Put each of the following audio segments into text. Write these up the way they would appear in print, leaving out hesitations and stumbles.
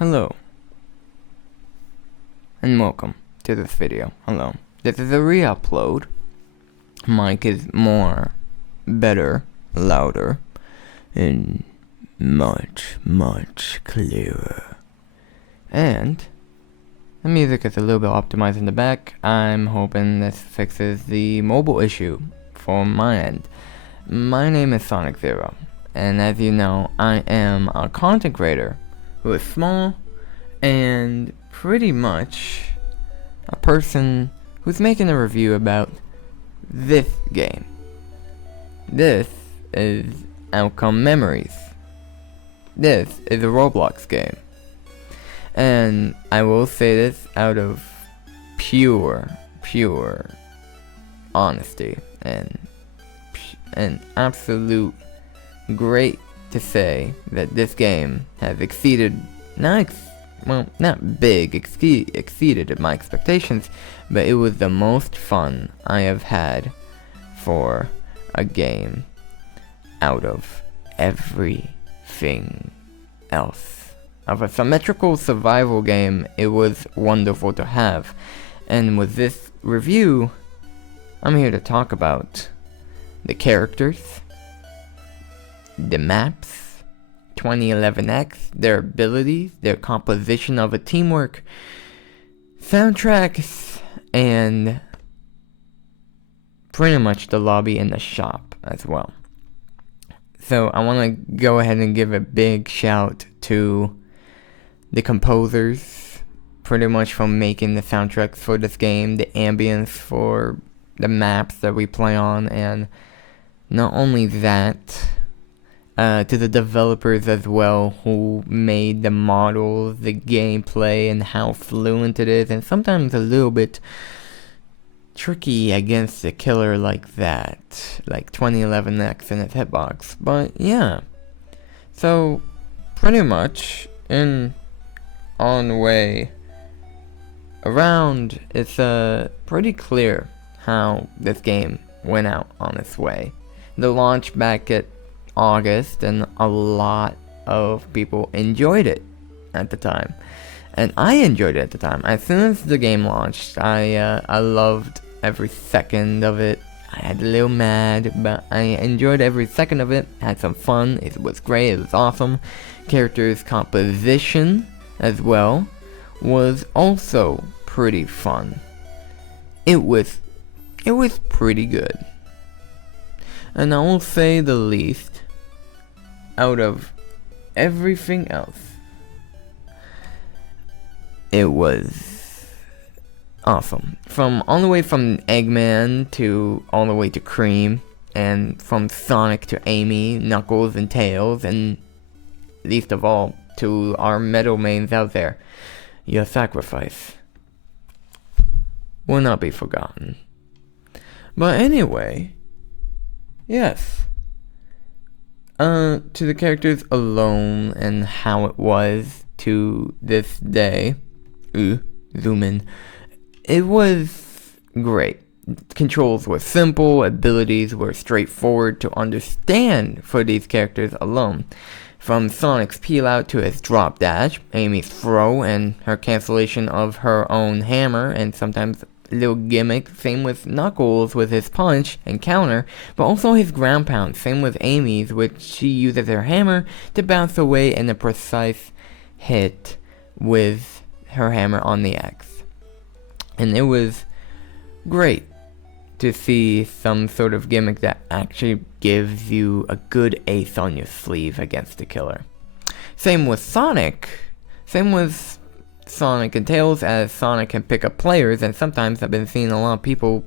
Hello, and welcome to this video. Hello. This is a re-upload. Mic is more, better, louder, and much clearer. And the music is a little bit optimized in the back. I'm hoping this fixes the mobile issue for my end. My name is Sonic.EXE, and as you know, I am a content creator who is small and pretty much a person who's making a review about this game. This is Outcome Memories. This is a Roblox game. And I will say this out of pure honesty and absolute great to say that this game has exceeded, exceeded my expectations, but it was the most fun I have had for a game out of everything else. Of a symmetrical survival game, it was wonderful to have. And with this review, I'm here to talk about the characters, the maps, 2011X, their abilities, their composition of a teamwork, soundtracks, and pretty much the lobby and the shop as well. So I want to go ahead and give a big shout to the composers, pretty much from making the soundtracks for this game, the ambience for the maps that we play on, and not only that, to the developers as well, who made the models, the gameplay, and how fluent it is, and sometimes a little bit tricky against a killer like that, like 2011X and its hitbox. But yeah, so pretty much on the way around, it's pretty clear how this game went out on its way. The launch back at August, and a lot of people enjoyed it at the time, and I enjoyed it at the time. As soon as the game launched, I loved every second of it. I had a little mad, but I enjoyed every second of it. Had some fun. It was great. It was awesome. Characters composition as well was also pretty fun. It was pretty good, and I will say the least. Out of everything else, it was awesome. From all the way from Eggman to all the way to Cream, and from Sonic to Amy, Knuckles, and Tails, and least of all to our metal mains out there. Your sacrifice will not be forgotten. But anyway, yes. To the characters alone and how it was to this day, zoom in, it was great. Controls were simple, abilities were straightforward to understand for these characters alone. From Sonic's peel out to his drop dash, Amy's throw and her cancellation of her own hammer, and sometimes little gimmick, same with Knuckles with his punch and counter, but also his ground pound, same with Amy's, which she uses her hammer to bounce away in a precise hit with her hammer on the X. And it was great to see some sort of gimmick that actually gives you a good ace on your sleeve against the killer. Same with Sonic. Same with Sonic and Tails, as Sonic can pick up players, and sometimes I've been seeing a lot of people,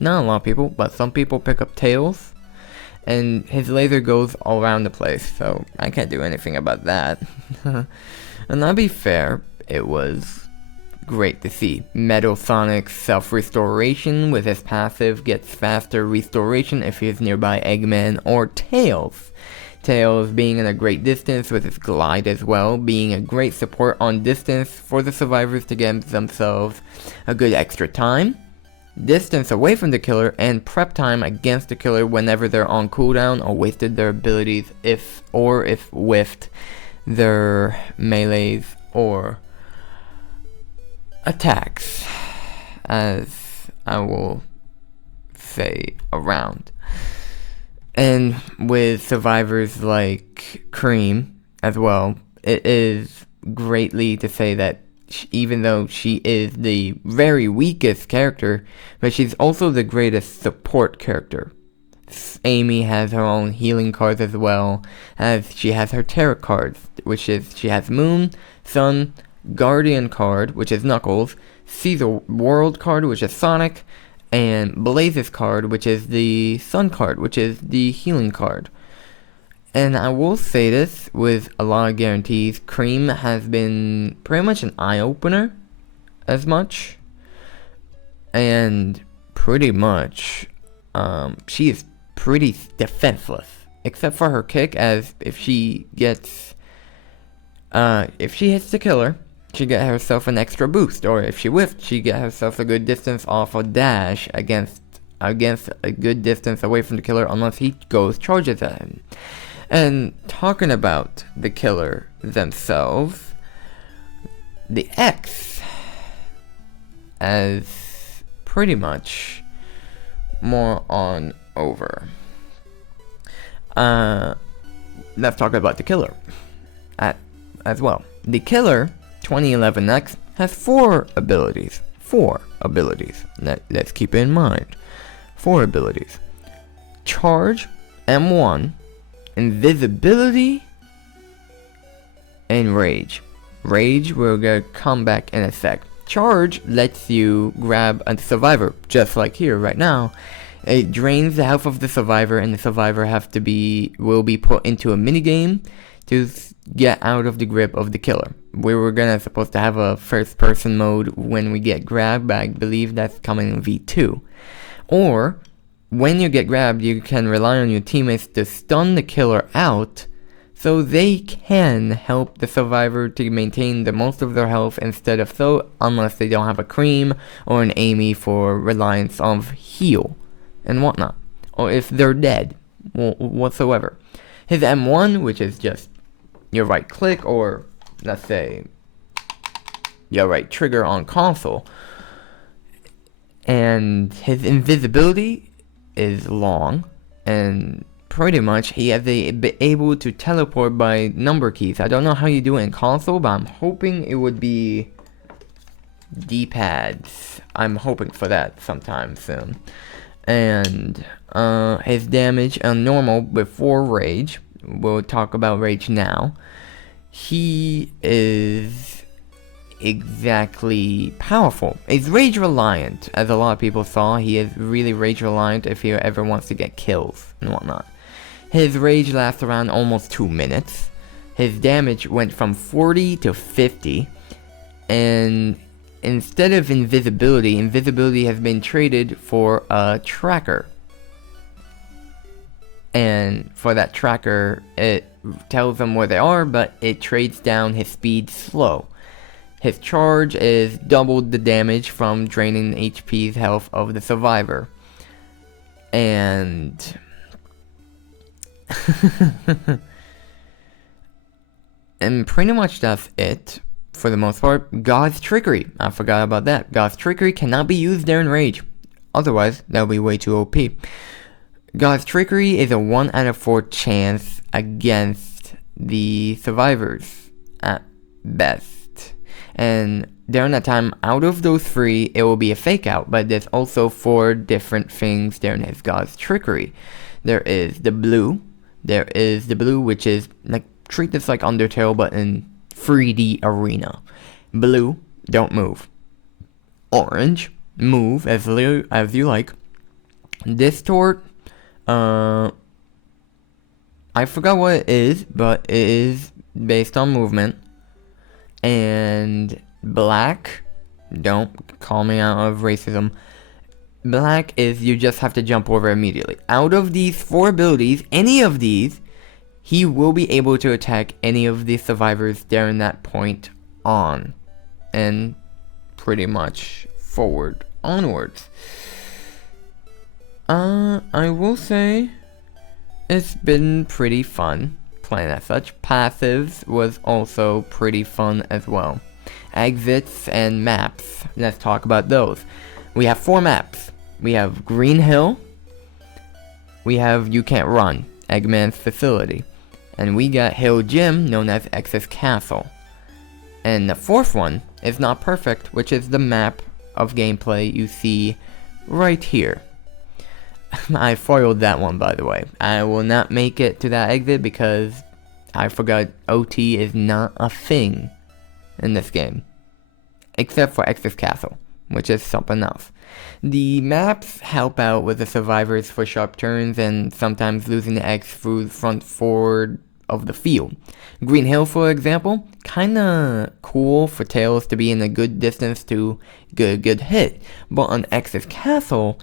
not a lot of people, but some people pick up Tails, and his laser goes all around the place, so I can't do anything about that. And I'll be fair, it was great to see. Metal Sonic's self-restoration with his passive gets faster restoration if he is nearby Eggman or Tails. Tails being in a great distance with his glide as well, being a great support on distance for the survivors to give themselves a good extra time, distance away from the killer, and prep time against the killer whenever they're on cooldown or wasted their abilities if whiffed their melees or attacks, as I will say around. And with survivors like Cream as well, it is greatly to say that even though she is the very weakest character, but she's also the greatest support character. Amy has her own healing cards as well, as she has her tarot cards, which is she has Moon, Sun, Guardian card, which is Knuckles, Caesar World card, which is Sonic, and Blaze's card, which is the Sun card, which is the healing card. And I will say this with a lot of guarantees, Cream has been pretty much an eye-opener as much. And pretty much, she is pretty defenseless. Except for her kick, as if she hits the killer, she get herself an extra boost. Or if she whiffed, she get herself a good distance off a dash against a good distance away from the killer, unless he charges at him. And talking about the killer themselves, the X, as pretty much more on over. Let's talk about the killer as well. The killer 2011X has 4 abilities. 4 abilities. Let's keep it in mind. 4 abilities. Charge, M1, Invisibility, and Rage. Rage will come back in a sec. Charge lets you grab a survivor, just like here right now. It drains the health of the survivor, and the survivor will be put into a minigame to get out of the grip of the killer. We were supposed to have a first-person mode when we get grabbed, but I believe that's coming in V2. Or when you get grabbed, you can rely on your teammates to stun the killer out, so they can help the survivor to maintain the most of their health unless they don't have a Cream or an Amy for reliance of heal and whatnot, or if they're dead whatsoever. His M1, which is just your right click, or let's say your right trigger on console, and his invisibility is long, and pretty much he has able to teleport by number keys. I don't know how you do it in console, but I'm hoping it would be D-pads. I'm hoping for that sometime soon. And his damage on normal before Rage, we'll talk about Rage now. He is exactly powerful. He's rage reliant, as a lot of people saw. He is really rage reliant if he ever wants to get kills and whatnot. His rage lasts around almost 2 minutes. His damage went from 40 to 50, and instead of invisibility has been traded for a tracker. And for that tracker, it tells them where they are, but it trades down his speed slow. His charge is doubled the damage from draining HP's health of the survivor. And and pretty much that's it for the most part. God's Trickery. I forgot about that. God's Trickery cannot be used during Rage. Otherwise, that would be way too OP. God's Trickery is a 1 out of 4 chance against the survivors at best. And during that time, out of those 3, it will be a fake out. But there's also 4 different things during his God's Trickery. There is the blue. There is the blue, which is like, treat this like Undertale, but in 3D arena. Blue, don't move. Orange, move as you like. Distort, I forgot what it is, but it is based on movement. And black, don't call me out of racism. Black is you just have to jump over immediately. Out of these 4 abilities, any of these, he will be able to attack any of the survivors during that point on. And pretty much forward, onwards. I will say it's been pretty fun plan as such. Passives was also pretty fun as well. Exits and maps. Let's talk about those. We have 4 maps. We have Green Hill. We have You Can't Run, Eggman's facility. And we got Hill Gym, known as X's Castle. And the 4th one is not perfect, which is the map of gameplay you see right here. I foiled that one, by the way. I will not make it to that exit because I forgot OT is not a thing in this game. Except for X's Castle, which is something else. The maps help out with the survivors for sharp turns and sometimes losing the eggs through the front forward of the field. Green Hill, for example, kinda cool for Tails to be in a good distance to get a good hit, but on X's Castle,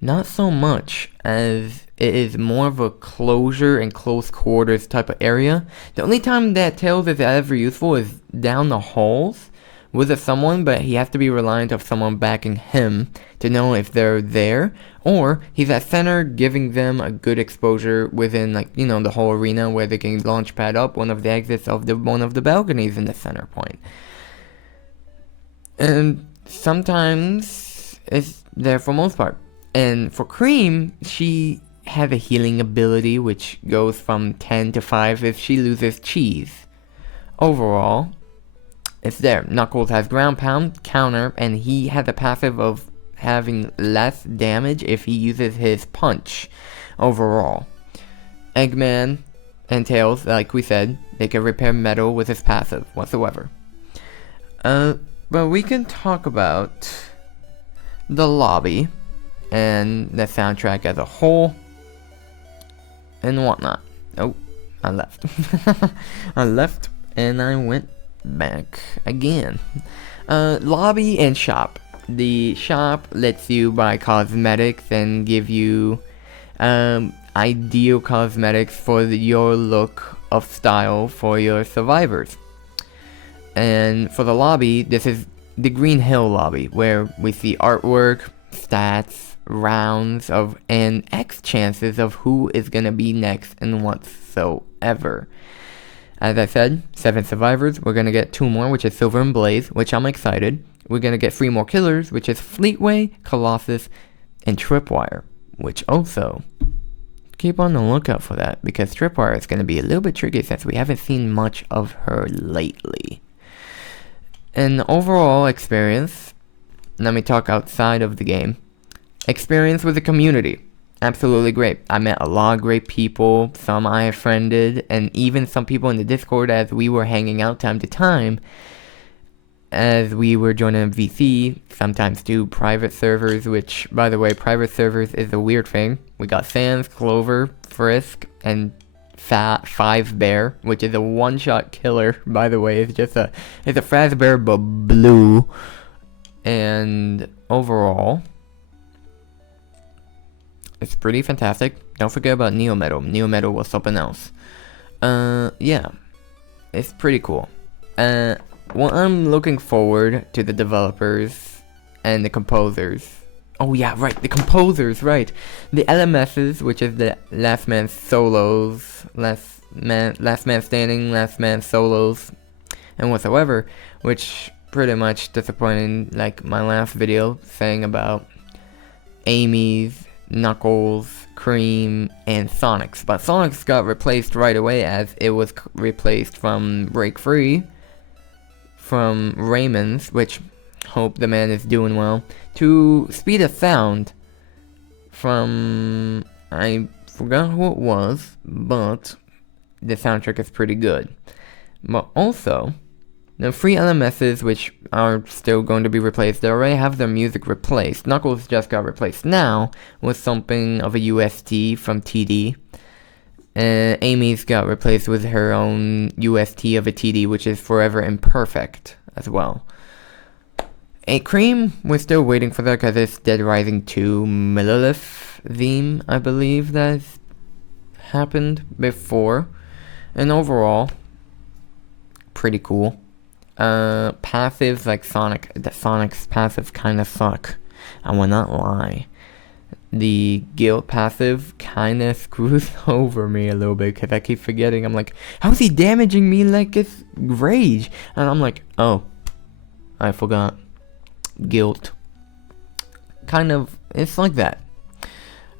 not so much, as it is more of a closure and close quarters type of area. The only time that Tails is ever useful is down the halls with someone, but he has to be reliant of someone backing him to know if they're there, or he's at center giving them a good exposure within, like, you know, the whole arena where they can launch pad up one of the exits of one of the balconies in the center point. And sometimes it's there for most part. And for Cream, she has a healing ability which goes from 10 to 5 if she loses cheese. Overall, it's there. Knuckles has ground pound, counter, and he has a passive of having less damage if he uses his punch overall. Eggman and Tails, like we said, they can repair metal with his passive whatsoever. But we can talk about the lobby and the soundtrack as a whole and whatnot. Oh, I left. I left and I went back again. Lobby and shop. The shop lets you buy cosmetics and give you ideal cosmetics for your look of style for your survivors. And for the lobby, this is the Green Hill lobby, where we see artwork, stats, rounds of, and X chances of who is gonna be next and whatsoever. As I said, 7 survivors. We're gonna get 2 more, which is Silver and Blaze, which I'm excited. We're gonna get 3 more killers, which is Fleetway, Colossus, and Tripwire, which also keep on the lookout for that, because Tripwire is gonna be a little bit tricky since we haven't seen much of her lately. And overall experience, let me talk outside of the game. Experience with the community. Absolutely great. I met a lot of great people, some I have friended, and even some people in the Discord as we were hanging out time to time, as we were joining VC, sometimes do private servers, which, by the way, private servers is a weird thing. We got Sans, Clover, Frisk, and Five Bear, which is a one-shot killer, by the way. It's a Fazbear but blue. And overall, it's pretty fantastic. Don't forget about Neo Metal. Neo Metal was something else. Yeah. It's pretty cool. Well, I'm looking forward to the developers and the composers. Oh yeah, right, the composers, right. The LMSs, which is the Last Man Solos, Last Man Standing, Last Man Solos, and whatsoever, which pretty much disappointing, like my last video saying about Amy's, Knuckles, Cream, and Sonic's. But Sonic's got replaced right away as it was replaced from Break Free, from Raymond's, which hope the man is doing well, to Speed of Sound from, I forgot who it was, but the soundtrack is pretty good. But also, the free LMSs, which are still going to be replaced, they already have their music replaced. Knuckles just got replaced now with something of a UST from TD. Amy's got replaced with her own UST of a TD, which is Forever Imperfect as well. Cream, we're still waiting for that because it's Dead Rising 2 Millilith theme, I believe, that's happened before. And overall, pretty cool. Passives like Sonic, the Sonic's passives kind of suck. I will not lie. the guild passive kind of screws over me a little bit because I keep forgetting. I'm like, how's he damaging me like it's rage? And I'm like, oh, I forgot. Guilt. Kind of, it's like that.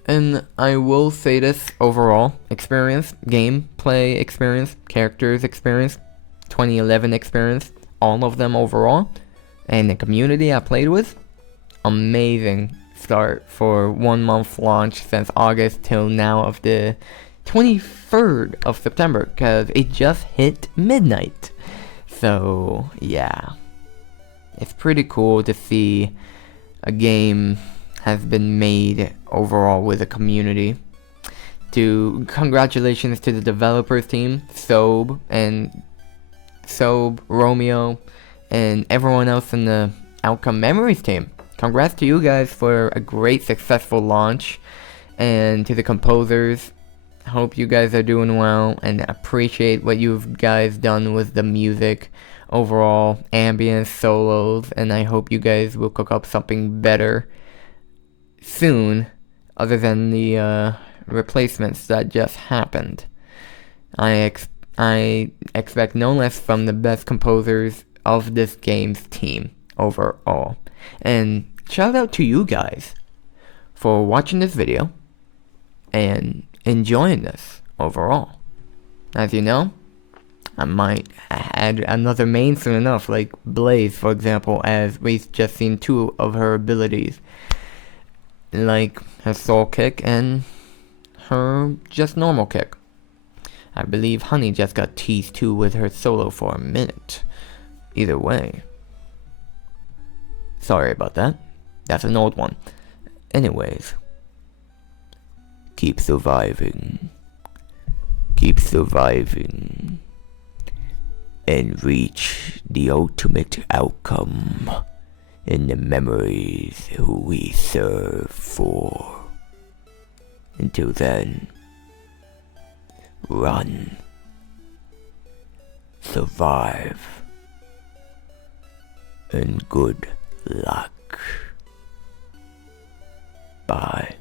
And I will say this overall experience, gameplay experience, characters experience, 2011 experience, all of them overall, and the community I played with, amazing start for 1 month launch since August till now of the 23rd of September, because it just hit midnight. So yeah, it's pretty cool to see a game has been made overall with a community. Congratulations to the developers team, Sob, Romeo, and everyone else in the Outcome Memories team. Congrats to you guys for a great successful launch, and to the composers, hope you guys are doing well and appreciate what you've guys done with the music, overall ambience, solos, and I hope you guys will cook up something better soon, other than the replacements that just happened. I expect no less from the best composers of this game's team overall. And shout out to you guys for watching this video and enjoying this overall. As you know, I might add another main soon enough, like Blaze, for example, as we've just seen 2 of her abilities, like her soul kick and her just normal kick. I believe Honey just got teased too with her solo for a minute. Either way, sorry about that. That's an old one. Anyways, keep surviving. Keep surviving. And reach the ultimate outcome in the memories who we serve for. Until then, run. Survive. And good luck. Bye.